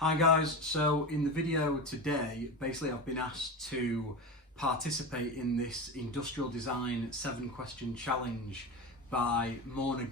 Hi guys, so in the video today, basically I've been asked to participate in this industrial design 7-question challenge by Morna,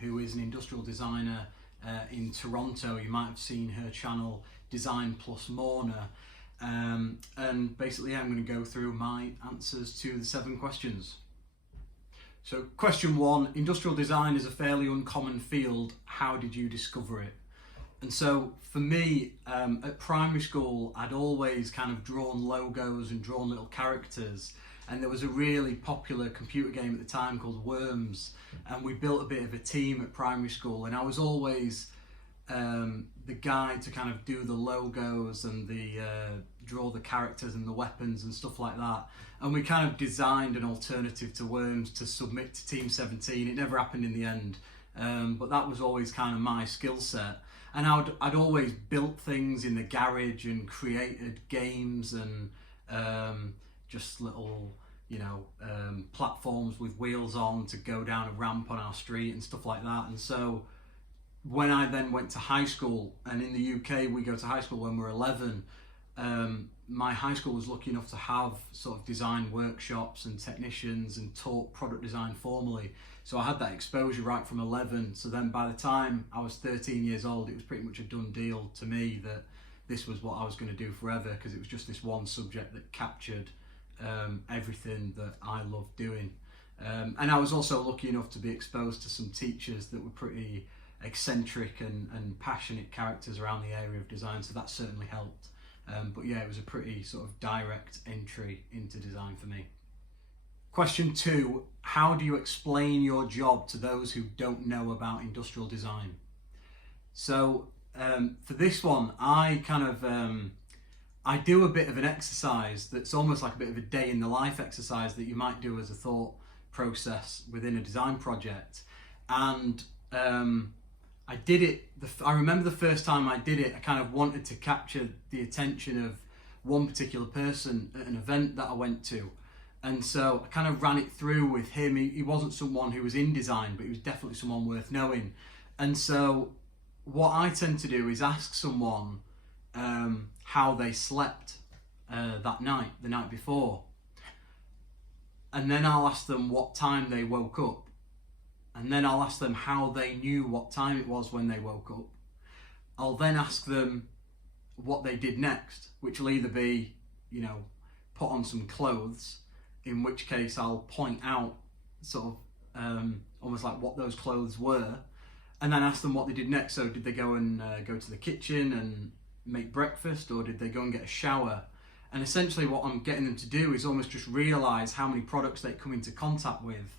who is an industrial designer in Toronto. You might have seen her channel Design Plus Morna. And basically I'm going to go through my answers to the 7 questions. So question 1, industrial design is a fairly uncommon field. How did you discover it? And so for me, at primary school, I'd always kind of drawn logos and drawn little characters. And there was a really popular computer game at the time called Worms. And we built a bit of a team at primary school. And I was always the guy to kind of do the logos and the draw the characters and the weapons and stuff like that. And we kind of designed an alternative to Worms to submit to Team 17. It never happened in the end. But that was always kind of my skill set. And I'd always built things in the garage and created games and just little, platforms with wheels on to go down a ramp on our street and stuff like that. And so when I then went to high school, and in the UK we go to high school when we're 11, my high school was lucky enough to have sort of design workshops and technicians and taught product design formally. So I had that exposure right from 11. So then by the time I was 13 years old, it was pretty much a done deal to me that this was what I was going to do forever, because it was just this one subject that captured everything that I loved doing. And I was also lucky enough to be exposed to some teachers that were pretty eccentric and passionate characters around the area of design, so that certainly helped. But yeah, it was a pretty sort of direct entry into design for me. Question 2, how do you explain your job to those who don't know about industrial design? So for this one, I do a bit of an exercise that's almost like a bit of a day in the life exercise that you might do as a thought process within a design project. And I did it, I remember the first time I did it, I kind of wanted to capture the attention of one particular person at an event that I went to. And so I kind of ran it through with him. He wasn't someone who was in design, but he was definitely someone worth knowing. And so what I tend to do is ask someone how they slept that night, the night before. And then I'll ask them what time they woke up. And then I'll ask them how they knew what time it was when they woke up. I'll then ask them what they did next, which will either be, put on some clothes, in which case I'll point out sort of almost like what those clothes were, and then ask them what they did next. So did they go and go to the kitchen and make breakfast, or did they go and get a shower? And essentially what I'm getting them to do is almost just realise how many products they come into contact with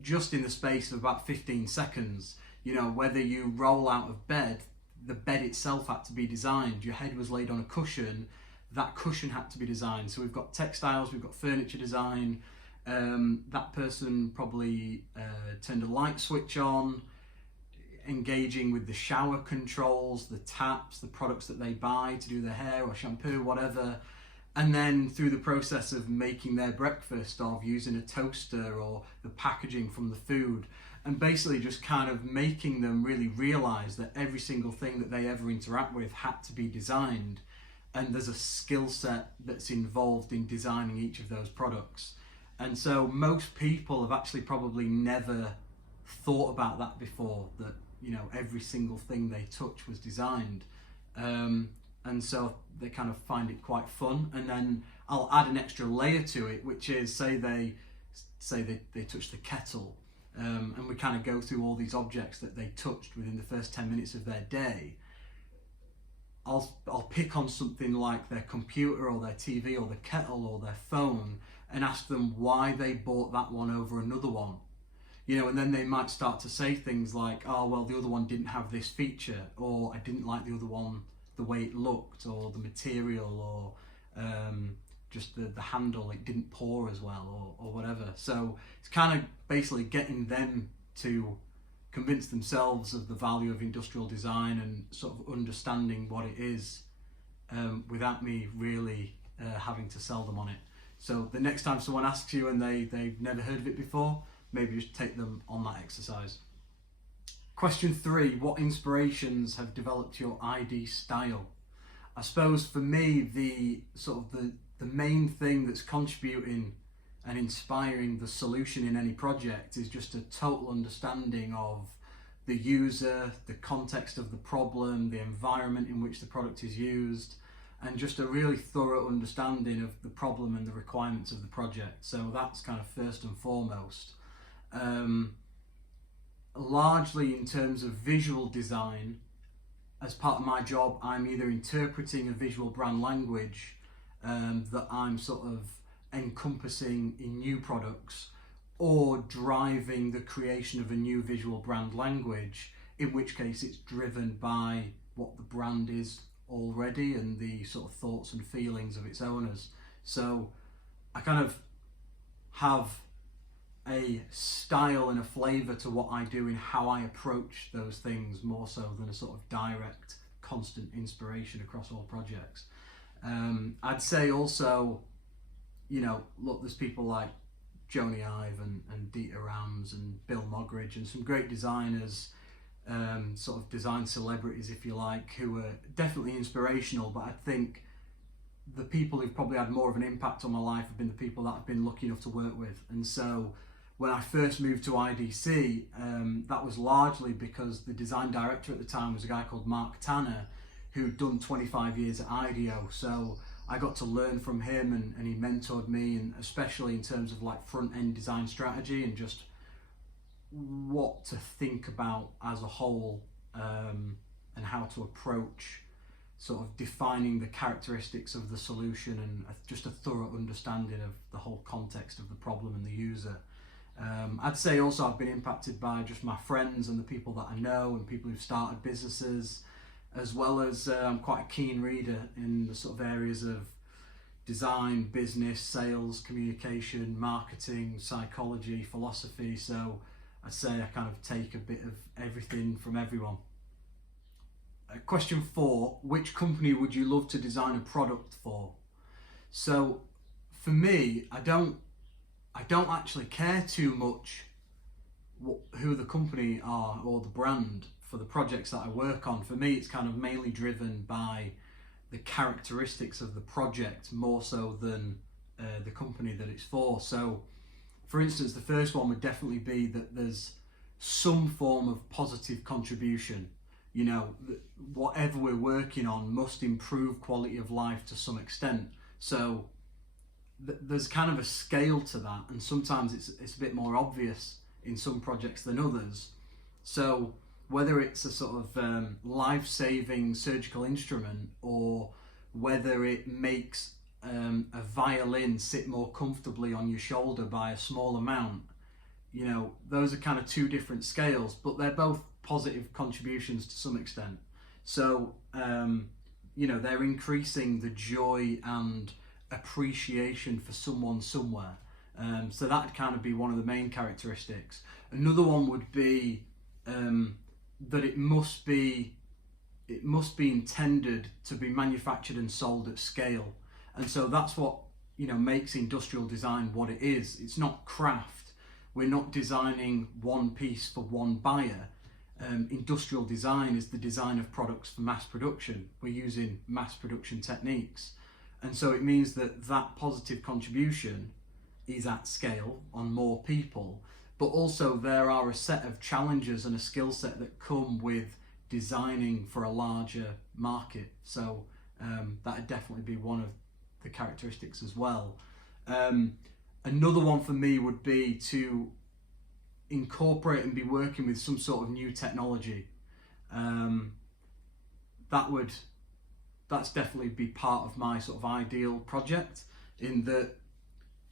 just in the space of about 15 seconds. Whether you roll out of bed, the bed itself had to be designed. Your head was laid on a cushion, that cushion had to be designed. So we've got textiles, we've got furniture design. That person probably turned a light switch on, engaging with the shower controls, the taps, the products that they buy to do their hair or shampoo, whatever. And then through the process of making their breakfast, of using a toaster or the packaging from the food, and basically just kind of making them really realise that every single thing that they ever interact with had to be designed. And there's a skill set that's involved in designing each of those products. And so most people have actually probably never thought about that before, that every single thing they touch was designed. And so they kind of find it quite fun. And then I'll add an extra layer to it, which is say they touch the kettle, and we kind of go through all these objects that they touched within the first 10 minutes of their day. I'll pick on something like their computer or their TV or the kettle or their phone and ask them why they bought that one over another one. And then they might start to say things like, oh, well, the other one didn't have this feature, or I didn't like the other one, the way it looked, or the material, or just the handle, it didn't pour as well, or whatever. So it's kind of basically getting them to convince themselves of the value of industrial design and sort of understanding what it is without me really having to sell them on it. So the next time someone asks you and they've never heard of it before, maybe just take them on that exercise. Question 3, what inspirations have developed your ID style? I suppose for me, the main thing that's contributing and inspiring the solution in any project is just a total understanding of the user, the context of the problem, the environment in which the product is used, and just a really thorough understanding of the problem and the requirements of the project. So that's kind of first and foremost. Largely in terms of visual design, as part of my job, I'm either interpreting a visual brand language that I'm sort of encompassing in new products, or driving the creation of a new visual brand language, in which case it's driven by what the brand is already and the sort of thoughts and feelings of its owners. So I kind of have a style and a flavour to what I do in how I approach those things, more so than a sort of direct, constant inspiration across all projects. I'd say also, look, there's people like Joni Ive and Dieter Rams and Bill Moggridge and some great designers, sort of design celebrities, if you like, who are definitely inspirational, but I think the people who've probably had more of an impact on my life have been the people that I've been lucky enough to work with. And so when I first moved to IDC, that was largely because the design director at the time was a guy called Mark Tanner, who'd done 25 years at IDEO. So I got to learn from him, and he mentored me, and especially in terms of like front end design strategy and just what to think about as a whole, and how to approach sort of defining the characteristics of the solution, and just a thorough understanding of the whole context of the problem and the user. I'd say also I've been impacted by just my friends and the people that I know and people who've started businesses, as well as I'm quite a keen reader in the sort of areas of design, business, sales, communication, marketing, psychology, philosophy. So I'd say I kind of take a bit of everything from everyone. Question 4, which company would you love to design a product for? So for me, I don't actually care too much who the company are or the brand for the projects that I work on. For me, it's kind of mainly driven by the characteristics of the project more so than the company that it's for. So for instance, the first one would definitely be that there's some form of positive contribution. Whatever we're working on must improve quality of life to some extent. So there's kind of a scale to that, and sometimes it's a bit more obvious in some projects than others. So whether it's a sort of life-saving surgical instrument, or whether it makes a violin sit more comfortably on your shoulder by a small amount, those are kind of two different scales, but they're both positive contributions to some extent. So they're increasing the joy and appreciation for someone somewhere. So that'd kind of be one of the main characteristics. Another one would be that it must be intended to be manufactured and sold at scale. And so that's what makes industrial design what it is. It's not craft. We're not designing one piece for one buyer. Industrial design is the design of products for mass production. We're using mass production techniques. And so it means that positive contribution is at scale on more people, but also there are a set of challenges and a skill set that come with designing for a larger market. So that would definitely be one of the characteristics as well. Another one for me would be to incorporate and be working with some sort of new technology. That's definitely be part of my sort of ideal project, in that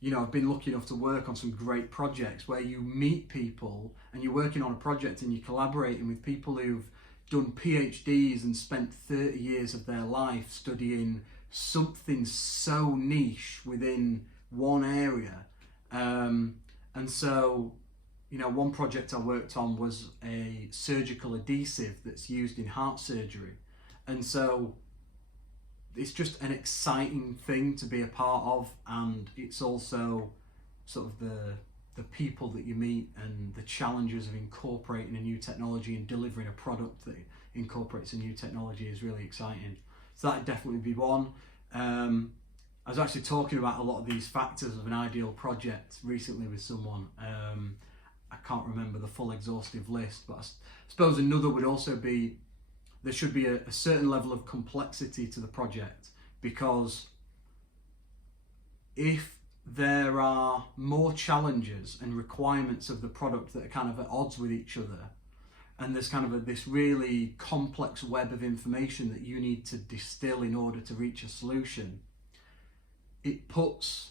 I've been lucky enough to work on some great projects where you meet people and you're working on a project and you're collaborating with people who've done PhDs and spent 30 years of their life studying something so niche within one area. And so, one project I worked on was a surgical adhesive that's used in heart surgery. And so it's just an exciting thing to be a part of, and it's also sort of the the people that you meet and the challenges of incorporating a new technology and delivering a product that incorporates a new technology is really exciting. So that'd definitely be one. I was actually talking about a lot of these factors of an ideal project recently with someone. I can't remember the full exhaustive list, but I suppose another would also be there should be a certain level of complexity to the project, because if there are more challenges and requirements of the product that are kind of at odds with each other, and there's kind of this really complex web of information that you need to distill in order to reach a solution, it puts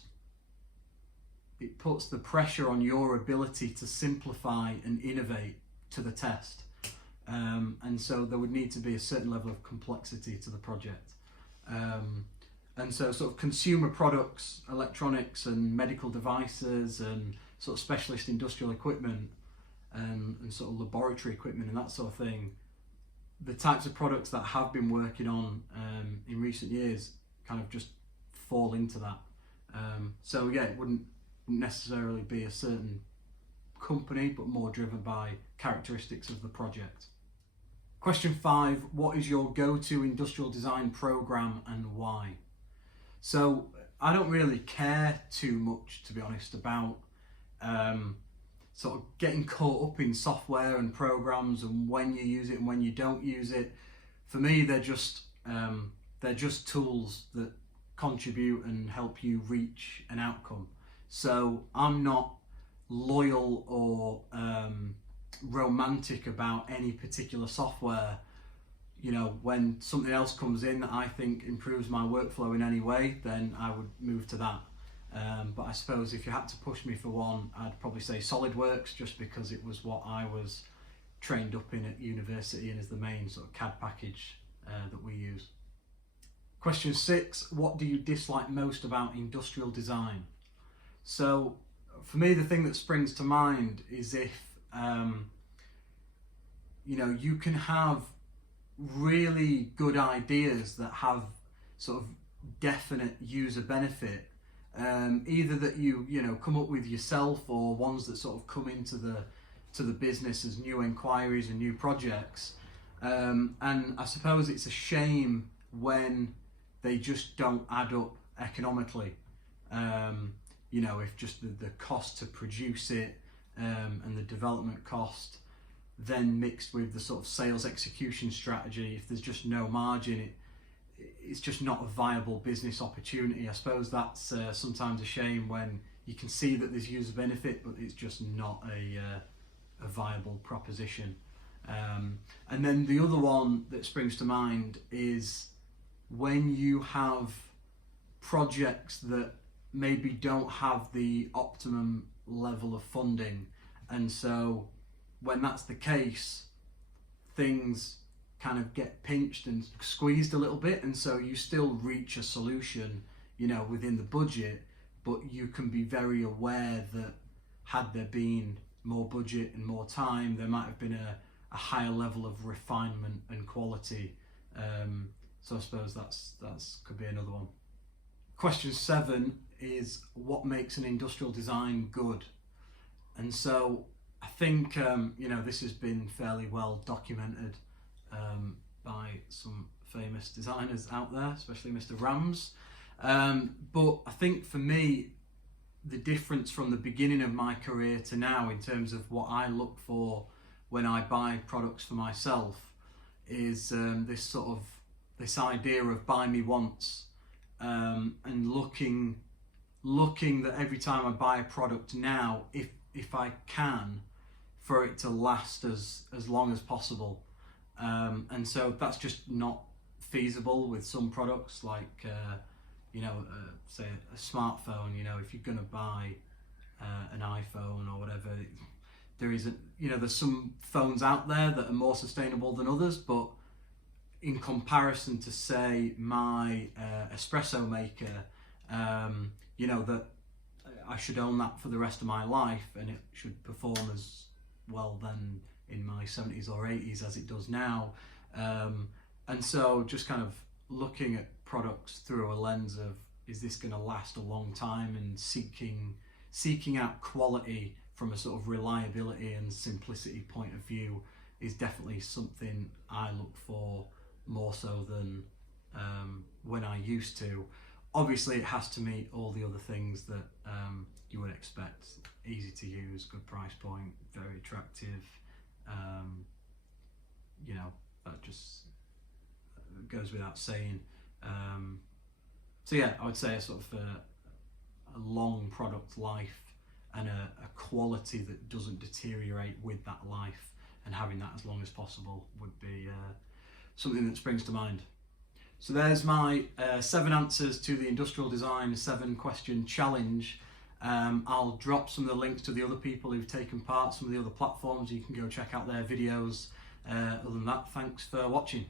the pressure on your ability to simplify and innovate to the test. And so there would need to be a certain level of complexity to the project. And so sort of consumer products, electronics and medical devices and sort of specialist industrial equipment and sort of laboratory equipment and that sort of thing, the types of products that have been working on in recent years kind of just fall into that. So yeah, it wouldn't necessarily be a certain company, but more driven by characteristics of the project. Question 5, what is your go-to industrial design program and why? So I don't really care too much, to be honest, about sort of getting caught up in software and programs and when you use it and when you don't use it. For me, they're just tools that contribute and help you reach an outcome. So I'm not loyal or romantic about any particular software. You know, when something else comes in that I think improves my workflow in any way, then I would move to that. But I suppose if you had to push me for one, I'd probably say SolidWorks, just because it was what I was trained up in at university and is the main sort of CAD package that we use. Question 6, what do you dislike most about industrial design? So for me, the thing that springs to mind is if you know, you can have really good ideas that have sort of definite user benefit, either that you know come up with yourself or ones that sort of come into the business as new inquiries and new projects, and I suppose it's a shame when they just don't add up economically. You know, if just the cost to produce it and the development cost, then mixed with the sort of sales execution strategy, if there's just no margin, it's just not a viable business opportunity. I suppose that's sometimes a shame when you can see that there's user benefit, but it's just not a viable proposition. And then the other one that springs to mind is when you have projects that maybe don't have the optimum level of funding, and so when that's the case, things kind of get pinched and squeezed a little bit, and so you still reach a solution, you know, within the budget, but you can be very aware that had there been more budget and more time, there might have been a higher level of refinement and quality. So I suppose that's could be another one. Question 7 is, what makes an industrial design good? And so I think you know, this has been fairly well documented by some famous designers out there, especially Mr. Rams. But I think for me, the difference from the beginning of my career to now in terms of what I look for when I buy products for myself is this idea of buy me once, and looking that every time I buy a product now, if I can, for it to last as long as possible. And so that's just not feasible with some products, like you know, say a smartphone. You know, if you're going to buy an iPhone or whatever, there isn't, you know, there's some phones out there that are more sustainable than others, but in comparison to, say, my espresso maker, you know, that I should own that for the rest of my life, and it should perform as well then in my 70s or 80s as it does now. And so just kind of looking at products through a lens of, is this going to last a long time, and seeking seeking out quality from a sort of reliability and simplicity point of view is definitely something I look for more so than when I used to. Obviously, it has to meet all the other things that you would expect. Easy to use, good price point, very attractive. You know, that just goes without saying. So yeah, I would say a sort of a long product life and a quality that doesn't deteriorate with that life, and having that as long as possible would be something that springs to mind. So there's my 7 answers to the Industrial Design 7-question challenge. I'll drop some of the links to the other people who've taken part, some of the other platforms. You can go check out their videos. Other than that, thanks for watching.